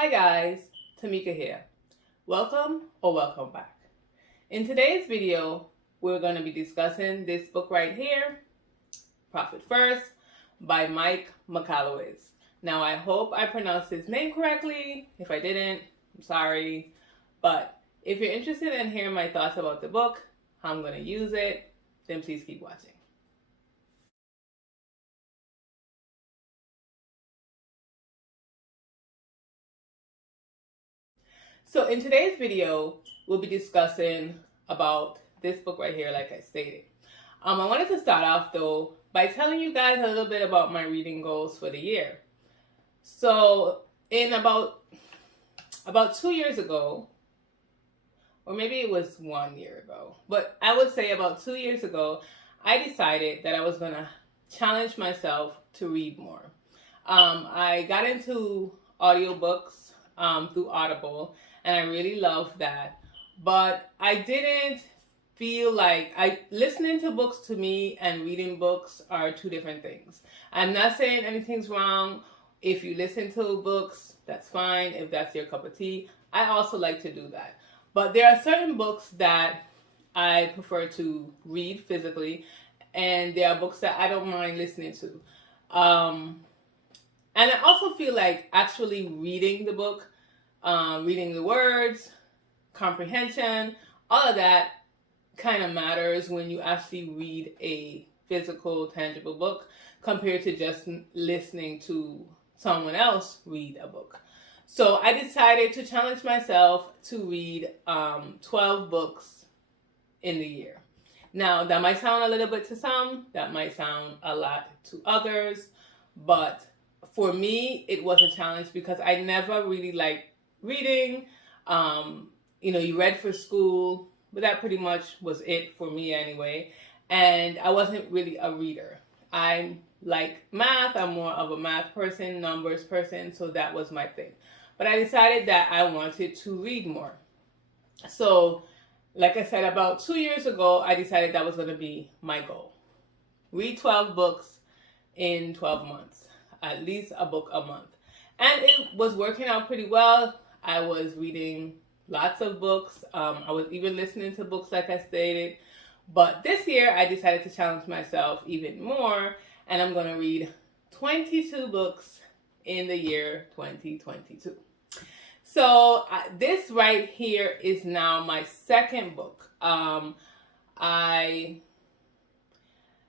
Hi guys, Tamika here. Welcome or welcome back. In today's video, we're going to be discussing this book right here, Profit First by Mike Michalowicz. Now I hope I pronounced his name correctly. If I didn't, I'm sorry. But if you're interested in hearing my thoughts about the book, how I'm going to use it, then please keep watching. So in today's video, we'll be discussing about this book right here, like I stated. I wanted to start off though by telling you guys a little bit about my reading goals for the year. So in about 2 years ago, or maybe it was 1 year ago, but I would say about 2 years ago, I decided that I was going to challenge myself to read more. I got into audiobooks through Audible, and I really loved that. But I didn't feel like listening to books to me and reading books are two different things. I'm not saying anything's wrong. If you listen to books, that's fine. If that's your cup of tea, I also like to do that. But there are certain books that I prefer to read physically, and there are books that I don't mind listening to. And I also feel like actually reading the book, reading the words, comprehension, all of that kind of matters when you actually read a physical, tangible book compared to just listening to someone else read a book. So I decided to challenge myself to read 12 books in the year. Now, that might sound a little bit to some, that might sound a lot to others, but for me, it was a challenge because I never really liked reading. You read for school, but that pretty much was it for me anyway. And I wasn't really a reader. I like math. I'm more of a math person, numbers person, so that was my thing. But I decided that I wanted to read more. So, like I said, about 2 years ago, I decided that was going to be my goal. Read 12 books in 12 months. At least a book a month. And it was working out pretty well. I was reading lots of books. I was even listening to books like I stated. But this year I decided to challenge myself even more, and I'm going to read 22 books in the year 2022. So this right here is now my second book.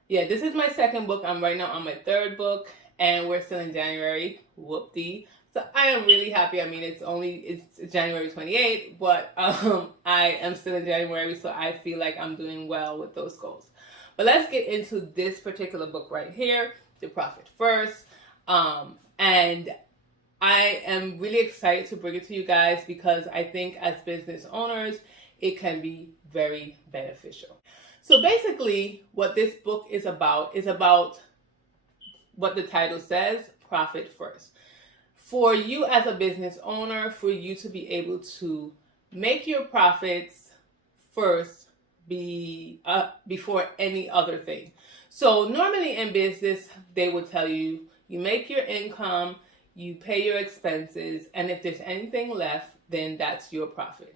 This is my second book. I'm right now on my third book. And we're still in January. Whoop-dee. So I am really happy. I mean, it's January 28th, but I am still in January, so I feel like I'm doing well with those goals. But let's get into this particular book right here, The Profit First. And I am really excited to bring it to you guys because I think as business owners, it can be very beneficial. So basically, what this book is about what the title says, Profit First. For you as a business owner, for you to be able to make your profits first before any other thing. So normally in business, they would tell you, you make your income, you pay your expenses, and if there's anything left, then that's your profit.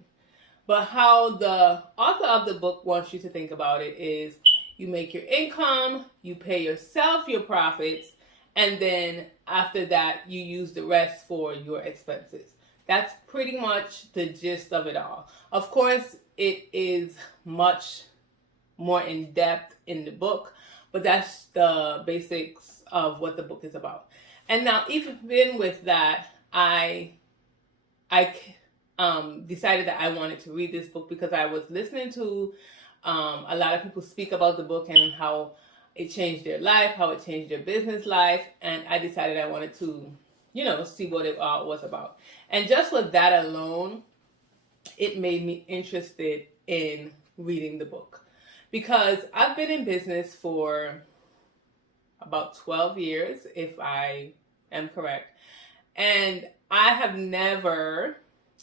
But how the author of the book wants you to think about it is, you make your income, you pay yourself your profits, and then after that, you use the rest for your expenses. That's pretty much the gist of it all. Of course, it is much more in depth in the book, but that's the basics of what the book is about. And now, even with that, I decided that I wanted to read this book because I was listening to a lot of people speak about the book and how it changed their life, how it changed their business life, and I decided I wanted to, see what it was about. And just with that alone, it made me interested in reading the book because I've been in business for about 12 years, if I am correct, and I have never,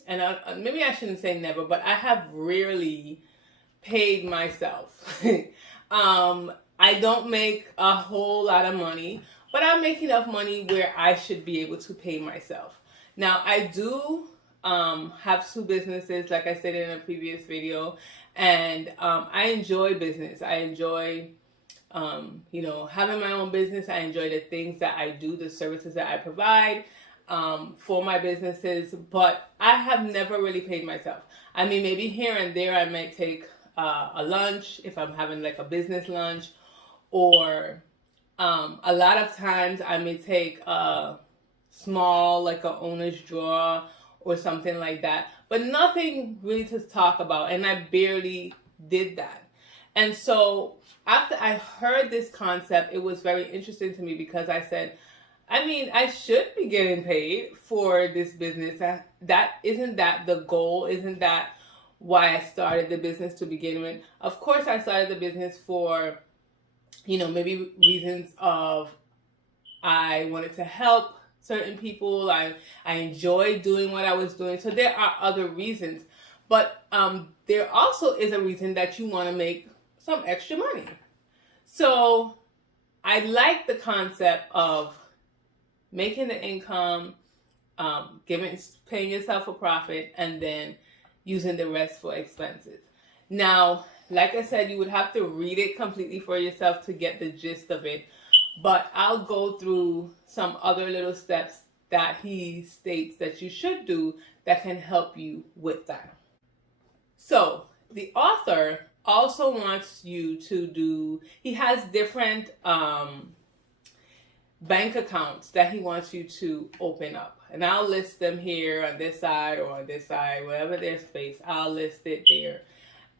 and maybe I shouldn't say never, but I have rarely paid myself. I don't make a whole lot of money, but I make enough money where I should be able to pay myself. Now, I do have two businesses, like I said in a previous video, and I enjoy business. I enjoy, having my own business. I enjoy the things that I do, the services that I provide for my businesses, but I have never really paid myself. I mean, maybe here and there I might take a lunch if I'm having like a business lunch, or a lot of times I may take a small, like a owner's draw or something like that, but nothing really to talk about. And I barely did that. And so after I heard this concept, it was very interesting to me because I said, I mean, I should be getting paid for this business. That isn't that the goal? Isn't that why I started the business to begin with? Of course, I started the business for, maybe reasons of I wanted to help certain people. I enjoyed doing what I was doing. So there are other reasons. But there also is a reason that you want to make some extra money. So I like the concept of making the income, paying yourself a profit, and then using the rest for expenses. Now, like I said, you would have to read it completely for yourself to get the gist of it. But I'll go through some other little steps that he states that you should do that can help you with that. So the author also wants you to he has different bank accounts that he wants you to open up. And I'll list them here on this side or on this side, wherever there's space, I'll list it there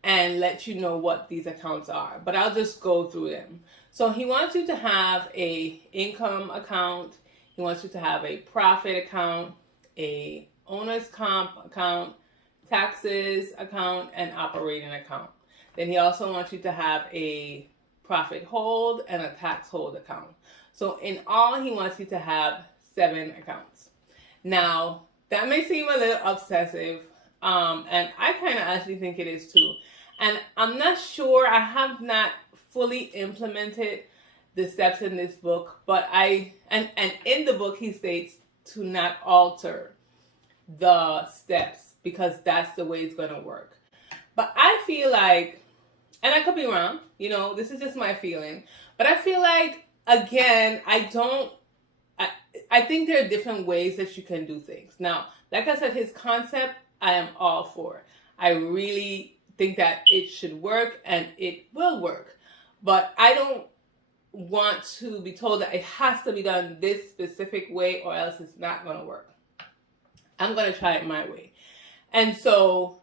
and let you know what these accounts are. But I'll just go through them. So he wants you to have a income account. He wants you to have a profit account, a owner's comp account, taxes account, and operating account. Then he also wants you to have a profit hold and a tax hold account. So in all, he wants you to have 7 accounts. Now, that may seem a little obsessive, and I kind of actually think it is too. And I'm not sure, I have not fully implemented the steps in this book, but and in the book he states to not alter the steps because that's the way it's going to work. But I feel like, and I could be wrong, this is just my feeling, but I feel like, again, I think there are different ways that you can do things. Now, like I said, his concept, I am all for. I really think that it should work and it will work. But I don't want to be told that it has to be done this specific way or else it's not going to work. I'm going to try it my way. And so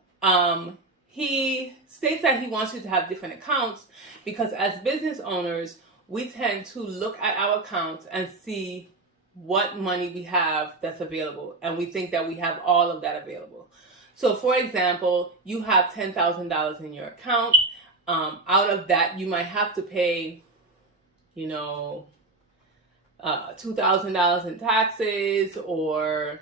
he states that he wants you to have different accounts because as business owners, we tend to look at our accounts and see what money we have that's available. And we think that we have all of that available. So for example, you have $10,000 in your account. Out of that, you might have to pay, $2,000 in taxes, or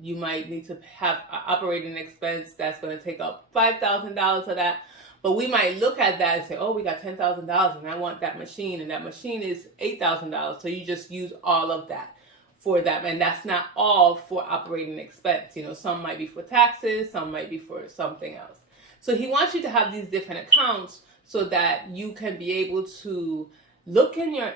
you might need to have an operating expense that's going to take up $5,000 of that. But we might look at that and say, oh, we got $10,000 and I want that machine, and that machine is $8,000. So you just use all of that for that. And that's not all for operating expense. Some might be for taxes, some might be for something else. So he wants you to have these different accounts so that you can be able to look in your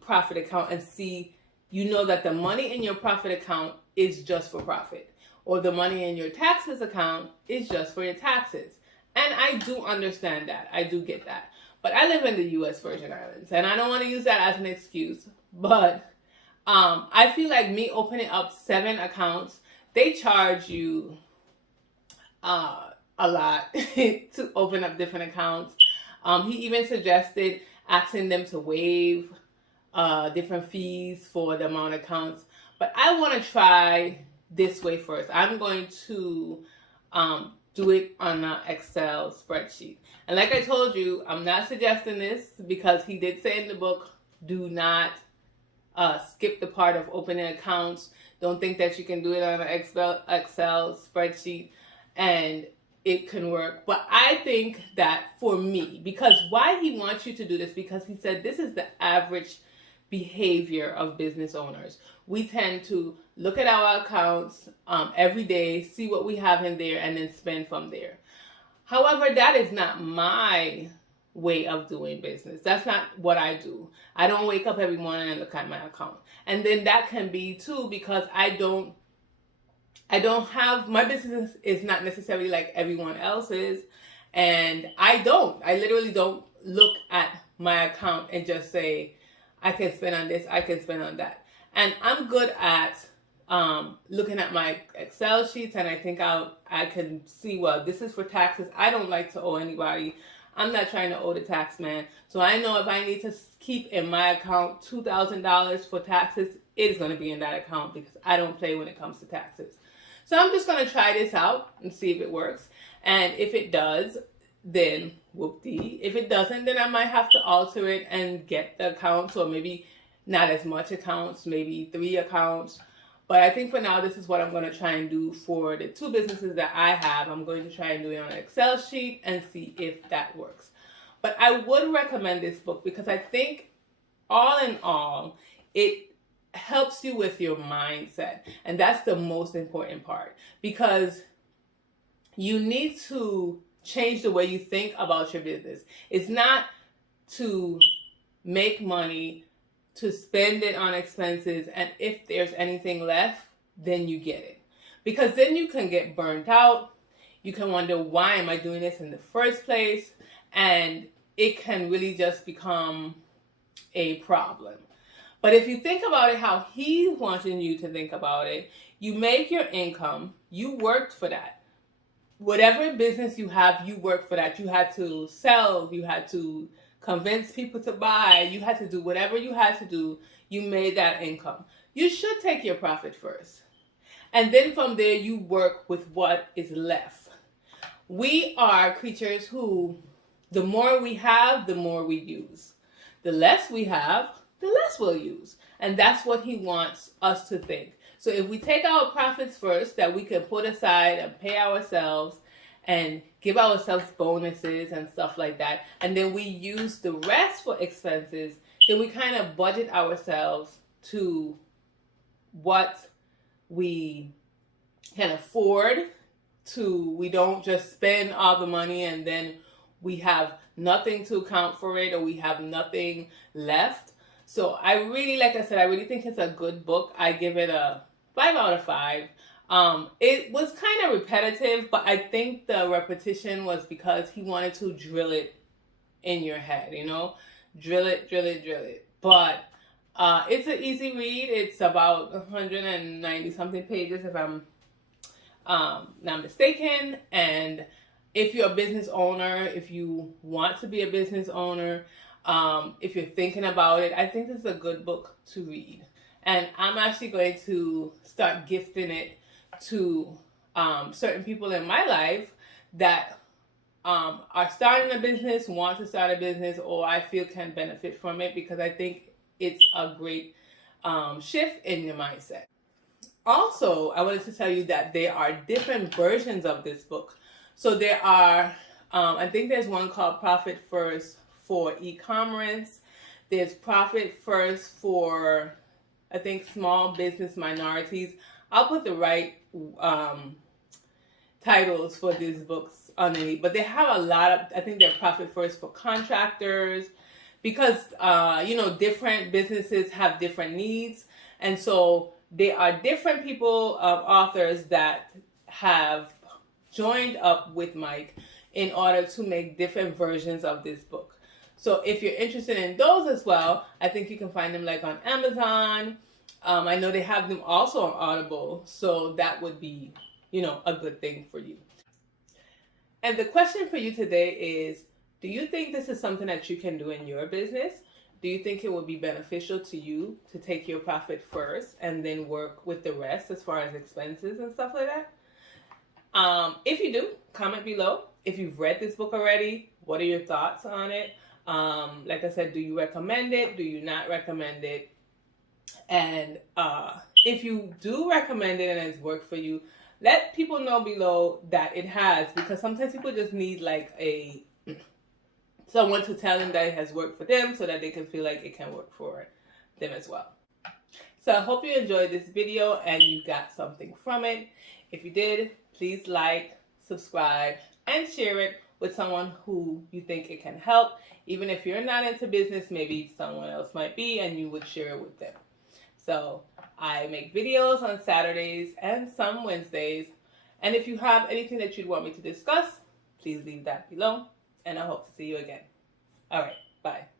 profit account and see, that the money in your profit account is just for profit, or the money in your taxes account is just for your taxes. And I do understand that. I do get that. But I live in the U.S. Virgin Islands, and I don't want to use that as an excuse. But I feel like me opening up 7 accounts, they charge you a lot to open up different accounts. He even suggested asking them to waive different fees for the amount of accounts. But I want to try this way first. I'm going to do it on an Excel spreadsheet. And like I told you, I'm not suggesting this because he did say in the book, do not skip the part of opening accounts. Don't think that you can do it on an Excel spreadsheet and it can work. But I think that for me, because why he wants you to do this, because he said this is the average behavior of business owners. We tend to look at our accounts every day, see what we have in there, and then spend from there. However, that is not my way of doing business. That's not what I do. I don't wake up every morning and look at my account. And then that can be too because I don't have, my business is not necessarily like everyone else's. And I literally don't look at my account and just say, I can spend on this, I can spend on that. And I'm good at looking at my Excel sheets, and I think I can see, well, this is for taxes. I don't like to owe anybody. I'm not trying to owe the tax man. So I know if I need to keep in my account $2,000 for taxes, it is going to be in that account because I don't play when it comes to taxes. So I'm just going to try this out and see if it works. And if it does, then whoop-dee. If it doesn't, then I might have to alter it and get the accounts, or maybe not as much accounts, maybe 3 accounts. But I think for now, this is what I'm going to try and do for the 2 businesses that I have. I'm going to try and do it on an Excel sheet and see if that works. But I would recommend this book because I think all in all, it helps you with your mindset. And that's the most important part, because you need to change the way you think about your business. It's not to make money, to spend it on expenses, and if there's anything left, then you get it. Because then you can get burnt out. You can wonder, why am I doing this in the first place? And it can really just become a problem. But if you think about it how he's wanting you to think about it, you make your income, you worked for that. Whatever business you have, you work for that. You had to sell, you had to convince people to buy, you had to do whatever you had to do. You made that income. You should take your profit first. And then from there, you work with what is left. We are creatures who, the more we have, the more we use. The less we have, the less we'll use. And that's what he wants us to think. So if we take our profits first that we can put aside and pay ourselves and give ourselves bonuses and stuff like that, and then we use the rest for expenses, then we kind of budget ourselves to what we can afford to. We don't just spend all the money and then we have nothing to account for it, or we have nothing left. So I really, like I said, I really think it's a good book. I give it a 5 out of 5. It was kind of repetitive, but I think the repetition was because he wanted to drill it in your head, you know? Drill it. But it's an easy read. It's about 190 something pages if I'm not mistaken. And if you're a business owner, if you want to be a business owner, if you're thinking about it, I think this is a good book to read. And I'm actually going to start gifting it to certain people in my life that are starting a business, want to start a business, or I feel can benefit from it, because I think it's a great shift in your mindset. Also, I wanted to tell you that there are different versions of this book. So there are, I think there's one called Profit First for e-commerce. There's Profit First for, I think, small business minorities. I'll put the right titles for these books underneath, but they have a lot of, I think they're Profit First for contractors, because, different businesses have different needs. And so there are different people, authors that have joined up with Mike in order to make different versions of this book. So if you're interested in those as well, I think you can find them like on Amazon. I know they have them also on Audible, so that would be, a good thing for you. And the question for you today is, do you think this is something that you can do in your business? Do you think it would be beneficial to you to take your profit first and then work with the rest as far as expenses and stuff like that? If you do, comment below. If you've read this book already, what are your thoughts on it? Like I said, do you recommend it? Do you not recommend it? And if you do recommend it and it's worked for you, let people know below that it has, because sometimes people just need like someone to tell them that it has worked for them so that they can feel like it can work for them as well. So I hope you enjoyed this video and you got something from it. If you did, please like, subscribe, and share it with someone who you think it can help. Even if you're not into business, maybe someone else might be and you would share it with them. So I make videos on Saturdays and some Wednesdays. And if you have anything that you'd want me to discuss, please leave that below. And I hope to see you again. All right, bye.